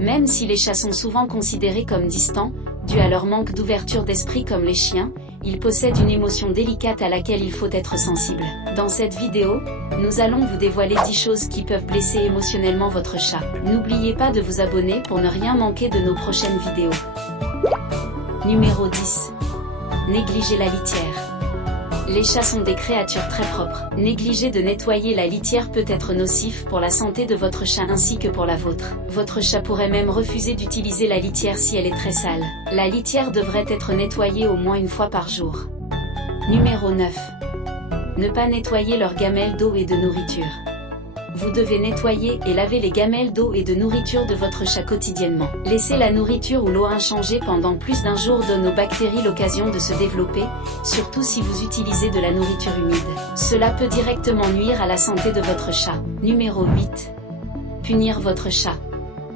Même si les chats sont souvent considérés comme distants, dû à leur manque d'ouverture d'esprit comme les chiens, ils possèdent une émotion délicate à laquelle il faut être sensible. Dans cette vidéo, nous allons vous dévoiler 10 choses qui peuvent blesser émotionnellement votre chat. N'oubliez pas de vous abonner pour ne rien manquer de nos prochaines vidéos. Numéro 10. Négliger la litière. Les chats sont des créatures très propres. Négliger de nettoyer la litière peut être nocif pour la santé de votre chat ainsi que pour la vôtre. Votre chat pourrait même refuser d'utiliser la litière si elle est très sale. La litière devrait être nettoyée au moins une fois par jour. Numéro 9. Ne pas nettoyer leurs gamelles d'eau et de nourriture. Vous devez nettoyer et laver les gamelles d'eau et de nourriture de votre chat quotidiennement. Laisser la nourriture ou l'eau inchangée pendant plus d'un jour donne aux bactéries l'occasion de se développer, surtout si vous utilisez de la nourriture humide. Cela peut directement nuire à la santé de votre chat. Numéro 8. Punir votre chat.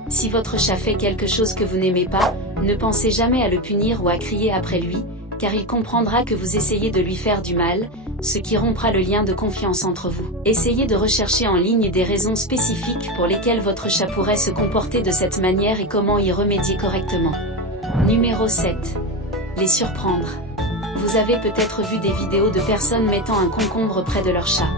Si votre chat fait quelque chose que vous n'aimez pas, ne pensez jamais à le punir ou à crier après lui, car il comprendra que vous essayez de lui faire du mal, ce qui rompra le lien de confiance entre vous. Essayez de rechercher en ligne des raisons spécifiques pour lesquelles votre chat pourrait se comporter de cette manière et comment y remédier correctement. Numéro 7. Les surprendre. Vous avez peut-être vu des vidéos de personnes mettant un concombre près de leur chat.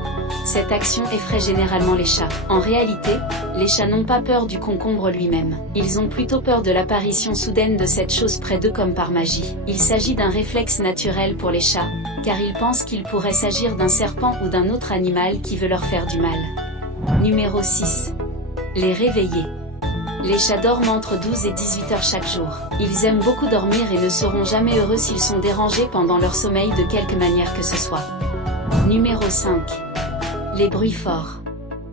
Cette action effraie généralement les chats. En réalité, les chats n'ont pas peur du concombre lui-même. Ils ont plutôt peur de l'apparition soudaine de cette chose près d'eux comme par magie. Il s'agit d'un réflexe naturel pour les chats, car ils pensent qu'il pourrait s'agir d'un serpent ou d'un autre animal qui veut leur faire du mal. Numéro 6. Les réveiller. Les chats dorment entre 12 et 18 heures chaque jour. Ils aiment beaucoup dormir et ne seront jamais heureux s'ils sont dérangés pendant leur sommeil de quelque manière que ce soit. Numéro 5. Les bruits forts.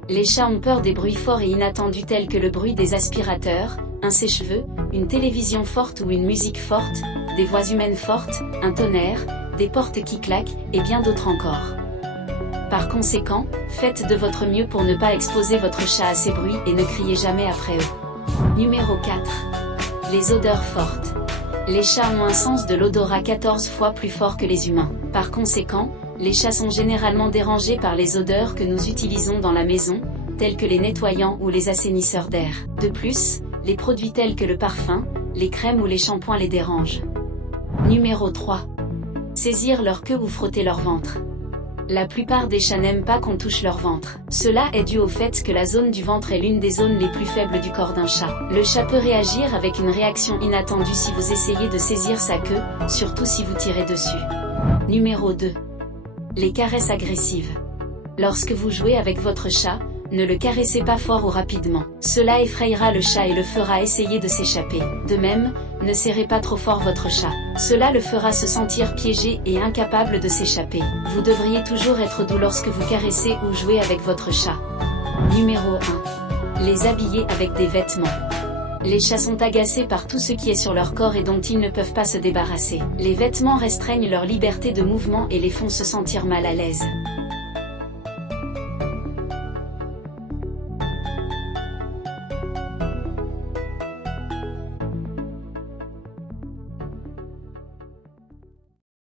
Les chats ont peur des bruits forts et inattendus tels que le bruit des aspirateurs, un sèche-cheveux, une télévision forte ou une musique forte, des voix humaines fortes, un tonnerre, des portes qui claquent, et bien d'autres encore. Par conséquent, faites de votre mieux pour ne pas exposer votre chat à ces bruits et ne criez jamais après eux. Numéro 4. Les odeurs fortes. Les chats ont un sens de l'odorat 14 fois plus fort que les humains. Par conséquent, les chats sont généralement dérangés par les odeurs que nous utilisons dans la maison, telles que les nettoyants ou les assainisseurs d'air. De plus, les produits tels que le parfum, les crèmes ou les shampoings les dérangent. Numéro 3. Saisir leur queue ou frotter leur ventre. La plupart des chats n'aiment pas qu'on touche leur ventre. Cela est dû au fait que la zone du ventre est l'une des zones les plus faibles du corps d'un chat. Le chat peut réagir avec une réaction inattendue si vous essayez de saisir sa queue, surtout si vous tirez dessus. Numéro 2. Les caresses agressives. Lorsque vous jouez avec votre chat, ne le caressez pas fort ou rapidement. Cela effrayera le chat et le fera essayer de s'échapper. De même, ne serrez pas trop fort votre chat. Cela le fera se sentir piégé et incapable de s'échapper. Vous devriez toujours être doux lorsque vous caressez ou jouez avec votre chat. Numéro 1. Les habiller avec des vêtements. Les chats sont agacés par tout ce qui est sur leur corps et dont ils ne peuvent pas se débarrasser. Les vêtements restreignent leur liberté de mouvement et les font se sentir mal à l'aise.